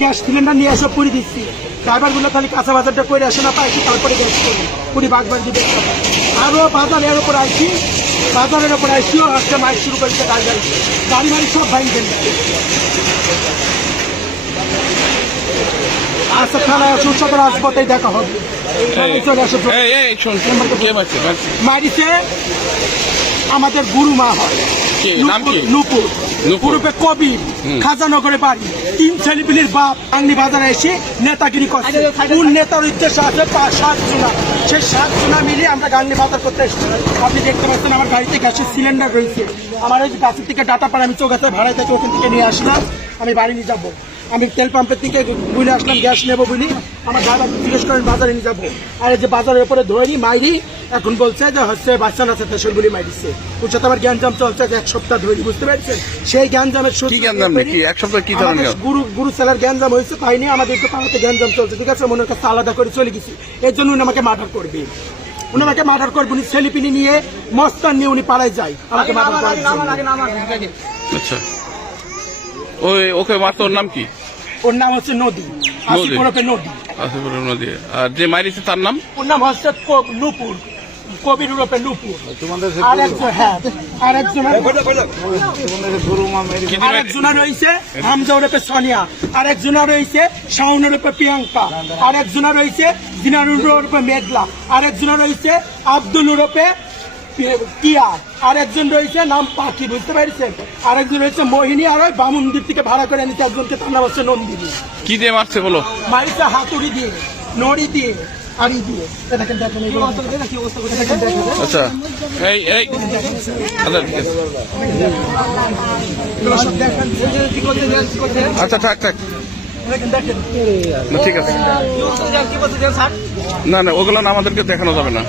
Gas cylinder নিয়ে এসে পুরি দিচ্ছি। ড্রাইভারগুলো খালি কাঁচা বাজারটা করে আসে না পাইছি, তারপরে গ্যাস করি পুরি বাগবাগ দিবে। আরও বাজারের ওপর আইসি, বাজারের ওপর আইসিও আজকে মাইক শুরু করেছে গাড়ি মারি সব ভাঙছেন। আচ্ছা থানায় সুস্থতার হাসপাতালে দেখা হবে। চলে আসে মারিছে আমাদের গুরু মা হয় নুপুর, নুপুরূপে কবি, খাজানগরে বাড়ি, 3 ছেলেপিলির বাপ। গাংনী বাজারে এসে নেতাগিরি করছে। কোন নেতার উদ্দেশ্য আছে 7 জনা, সেই 7 জনা মিলে আমরা গাংনী বাজার করতে এসেছি। আপনি দেখতে পাচ্ছেন আমার গাড়িতে গ্যাসের সিলিন্ডার রয়েছে। আমার ওই গাছের থেকে ডাটা পাড়া আমি চৌগাছায় ভাড়ায় থেকে ওখান থেকে নিয়ে আসলাম। আমি বাড়ি নিয়ে যাবো। আমি তেল পাম্পের থেকে বুঝে আসলাম গ্যাস নেবো বলি। আমার ড্রাইভার জিজ্ঞেস করেন বাজারে নিয়ে যাবো। আর এই যে বাজারের উপরে ধরি মাইরি, এখন বলছে যে হচ্ছে বাচ্চা না আছে সেগুলি মাইরিছে। ওর সাথে আমার জ্ঞানজাম চলছে 1 সপ্তাহ ধরে, বুঝতে পারছেন? সেই জ্ঞানজামের গুরু সেলার জ্ঞানজাম হয়েছে, তাই নিয়ে আমাদের একটু পাড়াতে জ্ঞানজাম চলছে। ঠিক আছে, মনের কাছে আলাদা করে চলে গেছি। এর জন্য উনি আমাকে মার্ডার করবে, উনি আমাকে মার্ডার করবে। উনি ছেলেপিনি নিয়ে মস্তান নিয়ে উনি পাড়ায় যায়, আমাকে মার্ডার করে। আচ্ছা, ওকে মারতোর নাম কি? ওর নাম হচ্ছে নদী, আসিফ নদী। নদী। আর যে মারিছে তার নাম? ওর নাম হচ্ছে নুপুর, কবির রূপে নুপুর। আরেকজনা রয়েছে হামজা রূপে সোনিয়া, আরেকজনা রয়েছে শাওন রূপে প্রিয়াঙ্কা, আরেকজনা রয়েছে দিনারুল রূপে মেঘলা, আরেকজনা রয়েছে আব্দুল রূপে কিয়া, আরেকজন রয়েছে নাম পাখি, বুঝতে পারছেন? আরেকজন রয়েছে মোহিনী। আর ওই বামুনদ্বীপ থেকে ভাড়া করে আনিছে একজনকে, তার নাম হচ্ছে নন্দিনী। কি দিয়ে মারছে বলো? মারিছে হাতুড়ি দিয়ে, নড়ি দিয়ে, আড়ি দিয়ে। দেখেন দেখেন। আচ্ছা, আচ্ছা থাক থাক, ঠিক আছে। না না, ওগুলো না আমাদেরকে দেখানো যাবে না।